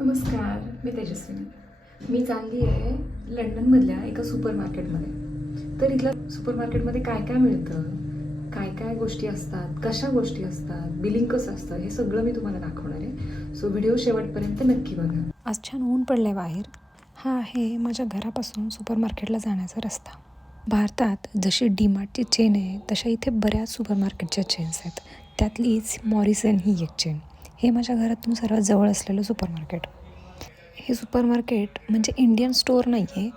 नमस्कार, मी तेजस्विनी. मी चालली आहे लंडनमधल्या एका सुपर मार्केटमध्ये. तर इथल्या सुपर मार्केटमध्ये काय काय मिळतं, काय काय गोष्टी असतात, कशा गोष्टी असतात, बिलिंग कसं असतं, हे सगळं मी तुम्हाला दाखवणार आहे. सो व्हिडिओ शेवटपर्यंत नक्की बघा. आज छान ऊन पडलं आहे बाहेर. हा आहे माझ्या घरापासून सुपर मार्केटला जाण्याचा रस्ता. भारतात जशी डीमार्टची चेन आहे तशा इथे बऱ्याच सुपर मार्केटच्या चेन्स आहेत. त्यातलीच मॉरिसन ही एक चेन. हे माझ्या घरातून सर्वात जवळ असलेलं सुपर मार्केट. हे सुपर मार्केट म्हणजे इंडियन स्टोअर नाही आहे.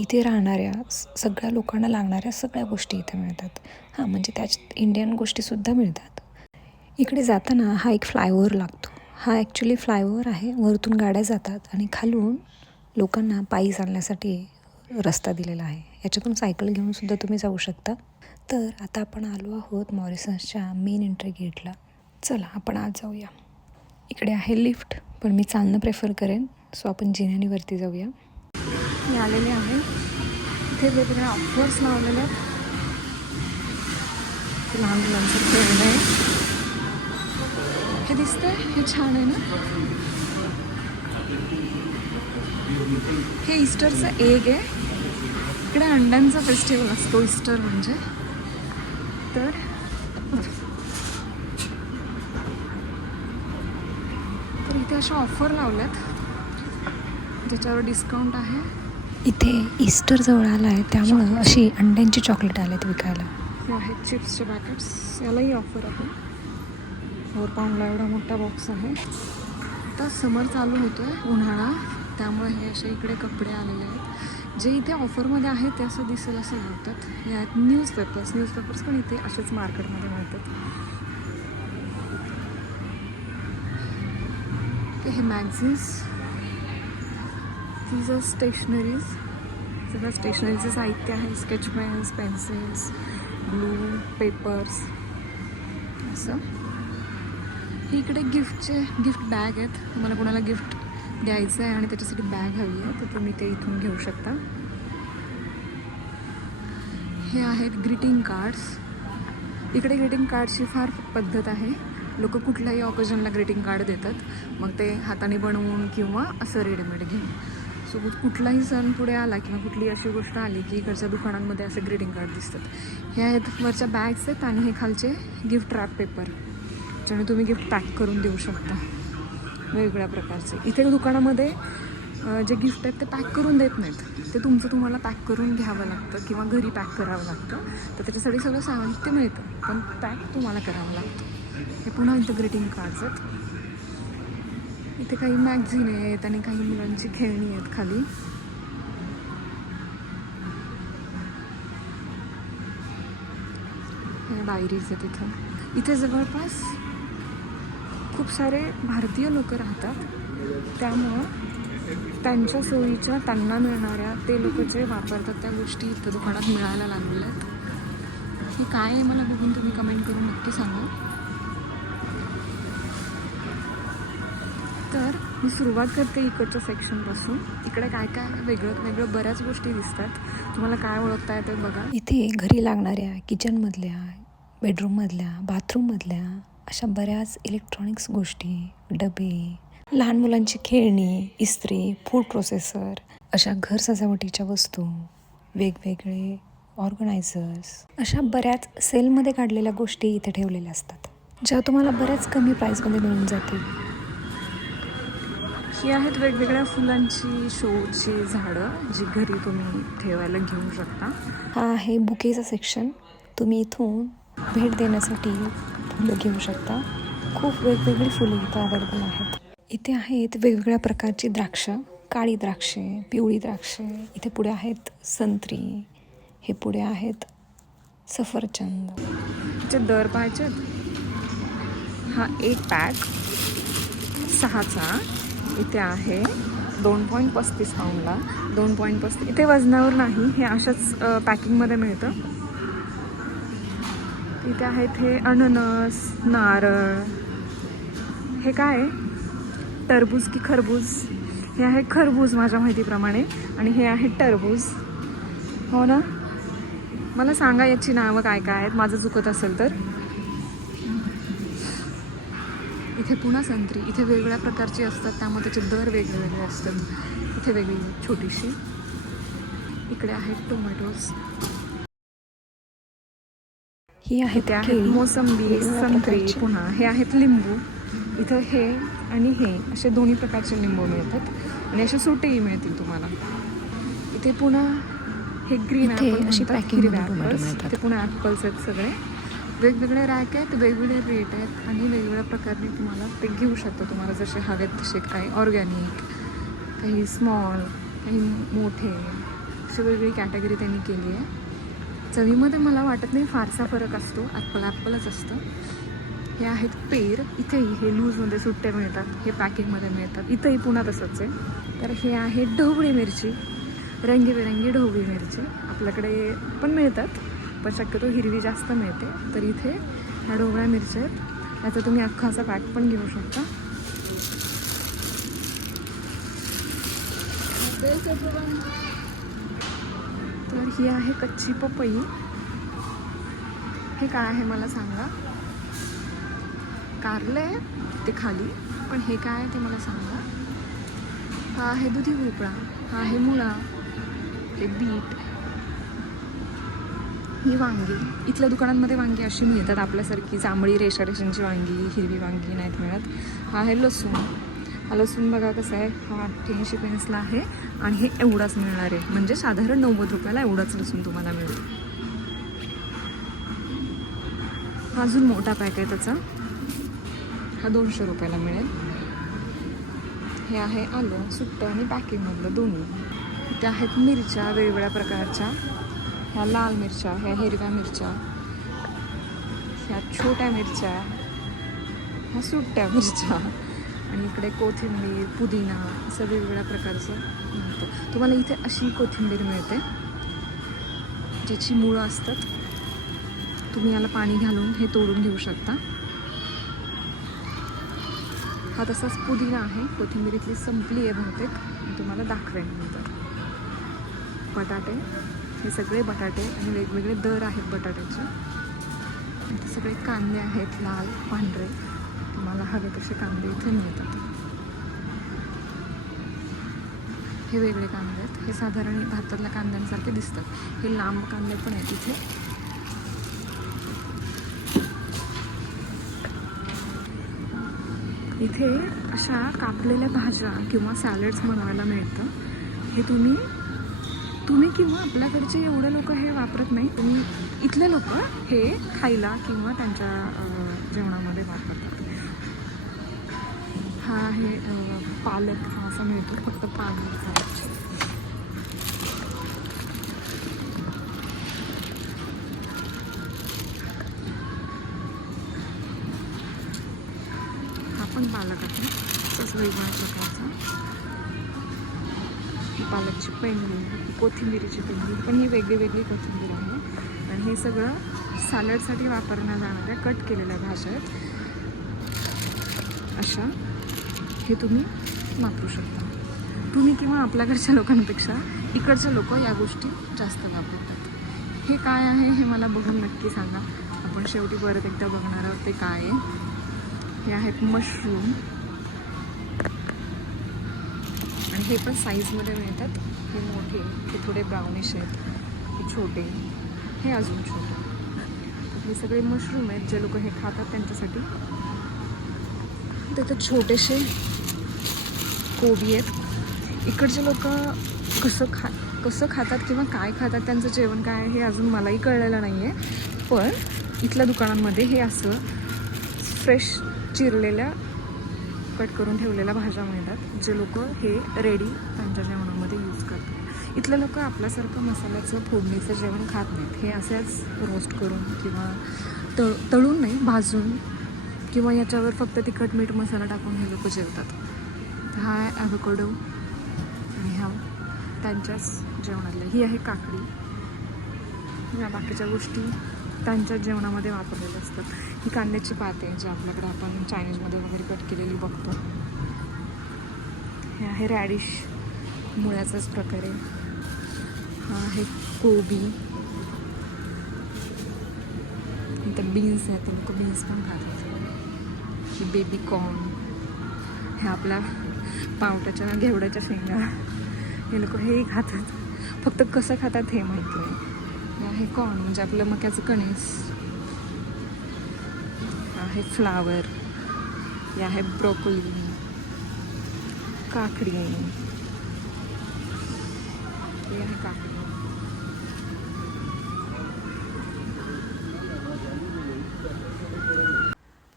इथे राहणाऱ्या सगळ्या लोकांना लागणाऱ्या सगळ्या गोष्टी इथे मिळतात. हां, म्हणजे त्याच्यात इंडियन गोष्टीसुद्धा मिळतात. इकडे जाताना हा एक फ्लायओव्हर लागतो. हा ॲक्च्युली फ्लायओव्हर आहे. वरतून गाड्या जातात आणि खालून लोकांना पायी चालण्यासाठी रस्ता दिलेला आहे. याच्यातून सायकल घेऊन सुद्धा तुम्ही जाऊ शकता. तर आता आपण आलो आहोत मॉरिसन्सच्या मेन एंट्री गेटला. चला आपण आज जाऊया. इकडे आहे लिफ्ट, पण मी चालणं प्रेफर करेन. सो आपण जिन्याने वरती जाऊया. मी आलेले आहे. इथे वेगवेगळ्या ऑफर्स लावलेले आहेत. लहान मुलांचं खेळणं आहे. हे दिसतंय, हे छान आहे ना. हे ईस्टरचं एग आहे. इकडे अंड्यांचा फेस्टिवल असतो ईस्टर म्हणजे. तर इथे अशा ऑफर लावल्यात ज्याच्यावर डिस्काउंट आहे. इथे ईस्टर जवळ आला आहे त्यामुळं अशी अंड्यांची चॉकलेट आलेत विकायला. हे आहेत चिप्सचे पॅकेट्स. यालाही ऑफर आहे. 4 पाऊंडला एवढा मोठा बॉक्स आहे. आता समर चालू होतो आहे, उन्हाळा, त्यामुळे हे असे इकडे कपडे आलेले आहेत. जे इथे ऑफरमध्ये आहेत ते असं दिसेल असं लावतात. हे आहेत न्यूजपेपर्स पण इथे असेच मार्केटमध्ये मिळतात. हे मॅगझिन्स, these are स्टेशनरीज. सगळं स्टेशनरीचं साहित्य आहे. Sketch pens, pencils, glue, papers असं. ही इकडे गिफ्ट बॅग आहेत. तुम्हाला कोणाला गिफ्ट द्यायचं आहे आणि त्याच्यासाठी बॅग हवी आहे तर तुम्ही ते इथून घेऊ शकता. हे आहेत ग्रीटिंग कार्ड्स. इकडे ग्रीटिंग कार्डची फार पद्धत आहे. लोक कुठल्याही ऑकेजनला ग्रीटिंग कार्ड देतात. मग ते हाताने बनवून किंवा असं रेडीमेड घेऊन. सो कुठलाही सण पुढे आला किंवा कुठली अशी गोष्ट आली की इकडच्या दुकानांमध्ये असे ग्रीटिंग कार्ड दिसतात. हे आहेत वरच्या बॅग्स आहेत आणि हे खालचे गिफ्ट रॅप पेपर, ज्याने तुम्ही गिफ्ट पॅक करून देऊ शकता वेगवेगळ्या प्रकारचे. इथे दुकानामध्ये जे गिफ्ट आहेत ते पॅक करून देत नाहीत. ते तुम्हाला पॅक करून घ्यावं लागतं किंवा घरी पॅक करावं लागतं. तर त्याच्यासाठी सगळं साहित्य मिळतं, पण पॅक तुम्हाला करावं लागतं. हे पुन्हा इथं ग्रीटिंग कार्ड्स आहेत. इथे काही मॅगझिन आहेत आणि काही मुलांची खेळणी आहेत खाली. हे डायरीज आहेत इथं. इथे जवळपास खूप सारे भारतीय लोक राहतात, त्यामुळं त्यांच्या सोयीच्या त्यांना मिळणाऱ्या ते लोक जे वापरतात त्या गोष्टी इथं दुकानात मिळायला लागलेल्या आहेत. हे काय आहे मला बघून तुम्ही कमेंट करून नक्की सांगा. तर मी सुरुवात करते इकडच्या सेक्शनपासून. इकडे काय काय वेगळं बऱ्याच गोष्टी दिसतात. तुम्हाला काय ओळखता येतं बघा. इथे घरी लागणाऱ्या किचनमधल्या, बेडरूममधल्या, बाथरूममधल्या अशा बऱ्याच इलेक्ट्रॉनिक्स गोष्टी, डबे, लहान मुलांची खेळणी, इस्त्री, फूड प्रोसेसर, अशा घर सजावटीच्या वस्तू, वेगवेगळे ऑर्गनायझर्स, अशा बऱ्याच सेलमध्ये काढलेल्या गोष्टी इथे ठेवलेल्या असतात, ज्या तुम्हाला बऱ्याच कमी प्राईसमध्ये मिळून जातील. ही आहेत वेगवेगळ्या फुलांची शोची झाडं जी घरी तुम्ही ठेवायला घेऊ शकता. हा आहे बुकेचा सेक्शन. तुम्ही इथून भेट देण्यासाठी फुलं घेऊ शकता. खूप वेगवेगळी फुलं इथं अवेलेबल आहेत. इथे आहेत वेगवेगळ्या प्रकारची द्राक्षं, काळी द्राक्षे, पिवळी द्राक्षे. इथे पुढे आहेत संत्री. हे पुढे आहेत सफरचंद. त्याचे दर पाहायचे. हा एक पॅक 6चा इथे आहे 2.35 पाऊंडला. 2.35. इथे वजनावर नाही, हे अशाच पॅकिंगमध्ये मिळतं. इथे आहेत हे अननस, नारळ. हे काय आहे, टरबूज की खरबूज? हे आहे खरबूज माझ्या माहितीप्रमाणे, आणि हे आहे टरबूज. हो ना. मला सांगा याची नावं काय काय आहेत, माझं चुकत असेल तर. इथे इथे पुन्हा संत्री. इथे वेगवेगळ्या प्रकारची असतात, त्यामुळे त्याचे दर वेगवेगळे असतात. इथे वेगळी छोटीशी. इकडे आहेत टोमॅटोज. ही आहेत इथे आहेत केळी, मोसंबी, वेगवेगळ्या संत्री. प्रकारची. पुन्हा हे आहेत लिंबू. इथं हे आणि हे असे दोन्ही प्रकारचे लिंबू मिळतात आणि असे सुटेही मिळतील तुम्हाला. इथे पुन्हा हे ग्रीन इथे ॲपल अशी म्हणतात, पॅकिंगमध्ये हिरवे टोमॅटो ॲपल्स. मिळतात. इथे पुन्हा ॲपल्स आहेत सगळे. वेगवेगळे रॅक आहेत, वेगवेगळे रेट आहेत आणि वेगवेगळ्या प्रकारे तुम्हाला ते घेऊ शकता. तुम्हाला जसे हवेत तसे. काही ऑर्गॅनिक, काही स्मॉल, काही मोठे, अशी वेगवेगळी कॅटेगरी त्यांनी केली आहे. चवीमध्ये मला वाटत नाही फारसा फरक असतो. ॲपलच असतं. हे आहेत पेर. इथेही हे लूजमध्ये सुट्टे मिळतात, हे पॅकिंगमध्ये मिळतात. इथंही पुन्हा तसंच आहे. तर हे आहे ढोबळी मिरची, रंगीबेरंगी ढोबळी मिरची. आपल्याकडे पण मिळतात, पण शक्यतो हिरवी जास्त मिळते. तर इथे ह्या ढोबळ्या मिरच्या आहेत. याचा तुम्ही अख्खा असा पॅक पण घेऊ शकता. तर ही आहे कच्ची पपई. हे काय आहे मला सांगा. कारलं आहे ते खाली, पण हे काय आहे ते मला सांगा. हा आहे दुधी भोपळा, हा आहे मुळा, हे बीट, ही वांगी. इथल्या दुकानांमध्ये वांगी अशी मिळतात आपल्यासारखी जांभळी रेषांची वांगी, हिरवी वांगी नाहीत मिळत. हा आहे लसूण. हा लसूण बघा कसं आहे. हा 88 पेन्सला आहे आणि हे एवढाच मिळणार आहे. म्हणजे साधारण 90 रुपयाला एवढाच लसूण तुम्हाला मिळतो. हा अजून मोठा पॅक आहे त्याचा, हा 200 रुपयाला मिळेल. हे आहे आलं सुट्टं आणि पॅकिंगमधलं दोन्ही. इथे आहेत मिरच्या वेगवेगळ्या प्रकारच्या. ह्या लाल मिरच्या, ह्या हिरव्या मिरच्या, ह्या छोट्या मिरच्या, ह्या सुट्ट्या मिरच्या आणि इकडे कोथिंबीर, पुदिना असं वेगवेगळ्या प्रकारचं मिळतं. तुम्हाला इथे अशी कोथिंबीर मिळते ज्याची मुळं असतात. तुम्ही याला पाणी घालून हे तोडून घेऊ शकता. हा तसाच पुदिना आहे. कोथिंबीर इथली संपली आहे बहुतेक, मी तुम्हाला दाखवेन नंतर. बटाटे, हे सगळे बटाटे आणि वेगवेगळे दर आहेत बटाट्याचे. इथे सगळे कांदे आहेत, लाल पांढरे. तुम्हाला हवे तसे कांदे इथे मिळतात. हे वेगळे कांदे आहेत. हे साधारण भारतातल्या कांद्यांसारखे दिसतात. हे लांब कांदे पण आहेत इथे. इथे अशा कापलेल्या भाज्या किंवा सॅलड्स बनवायला मिळतं. हे तुम्ही किंवा आपल्याकडचे एवढे लोक हे वापरत नाही. तुम्ही इथले लोक हे खायला किंवा त्यांच्या जेवणामध्ये वापरतात. हा आहे पालक. हा असा मिळतो, फक्त पालक खायचे. हा पण पालक आहे, तसंच वेगवेगळ्या प्रकारचा. ही पालकची पेंडी, कोथिंबिरीची पेंडी, पण ही वेगळी वेगळी कोथिंबीर आहे. आणि हे सगळं सॅलडसाठी वापरण्यात जाणाऱ्या कट केलेल्या भाज्या आहेत. अशा हे तुम्ही वापरू शकता. तुम्ही किंवा आपल्याकडच्या लोकांपेक्षा इकडच्या लोक या गोष्टी जास्त वापरतात. हे काय आहे हे मला बघून नक्की सांगा. आपण शेवटी परत एकदा बघणार आहोत ते काय आहे. हे आहेत मशरूम आणि हे पण साईजमध्ये मिळतात. हे मोठे, हे थोडे ब्राउनिश आहेत, हे छोटे, हे अजून छोटे. हे सगळे मशरूम आहेत. जे लोक हे खातात त्यांच्यासाठी. त्याच्यात छोटेसे कोबी आहेत. इकडचे लोक कसं खातात किंवा काय खातात, त्यांचं जेवण काय आहे हे अजून मलाही कळलेलं नाही आहे. पण इथल्या दुकानांमध्ये हे असं फ्रेश चिरलेल्या कट करून ठेवलेल्या भाज्या मिळतात. जे लोक हे रेडी त्यांच्या जेवणामध्ये यूज करतात. इथले लोक आपल्यासारखं मसाल्याचं फोडणीचं जेवण खात नाहीत. हे असेच रोस्ट करून किंवा तळून नाही, भाजून किंवा याच्यावर फक्त तिखट मीठ मसाला टाकून हे लोक जेवतात. हा आहे ॲव्होकाडो आणि ह्या त्यांच्याच जेवणातल्या. ही आहे काकडी. या बाकीच्या गोष्टी त्यांच्या जेवणामध्ये वापरलेल्या असतात. ही कांद्याची पाते जी आपल्याकडे आपण चायनीजमध्ये वगैरे कट केलेली बघतो. हे आहे रॅडिश, मुळ्याचाच प्रकारे. हा आहे कोबी. इथं बीन्स आहेत, लोक बीन्स पण खातात. ही बेबी कॉर्न. हे आपल्या पावट्याच्या ना घेवड्याच्या शेंगा, हे लोक हेही खातात, फक्त कसं खातात हे माहीत नाही. हे आहे कॉर्न म्हणजे आपलं मक्याचं कणीस, आहे फ्लावर, हे आहे ब्रोकोली, काकडी, हे आहे काकडी.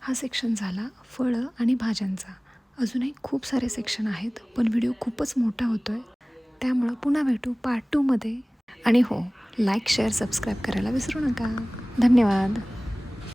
हा सेक्शन झाला फळं आणि भाज्यांचा. अजूनही खूप सारे सेक्शन आहेत, पण व्हिडिओ खूपच मोठा होतो आहे, त्यामुळं पुन्हा भेटू पार्ट 2मध्ये. आणि हो, लाईक शेअर सबस्क्राईब करायला विसरू नका. धन्यवाद.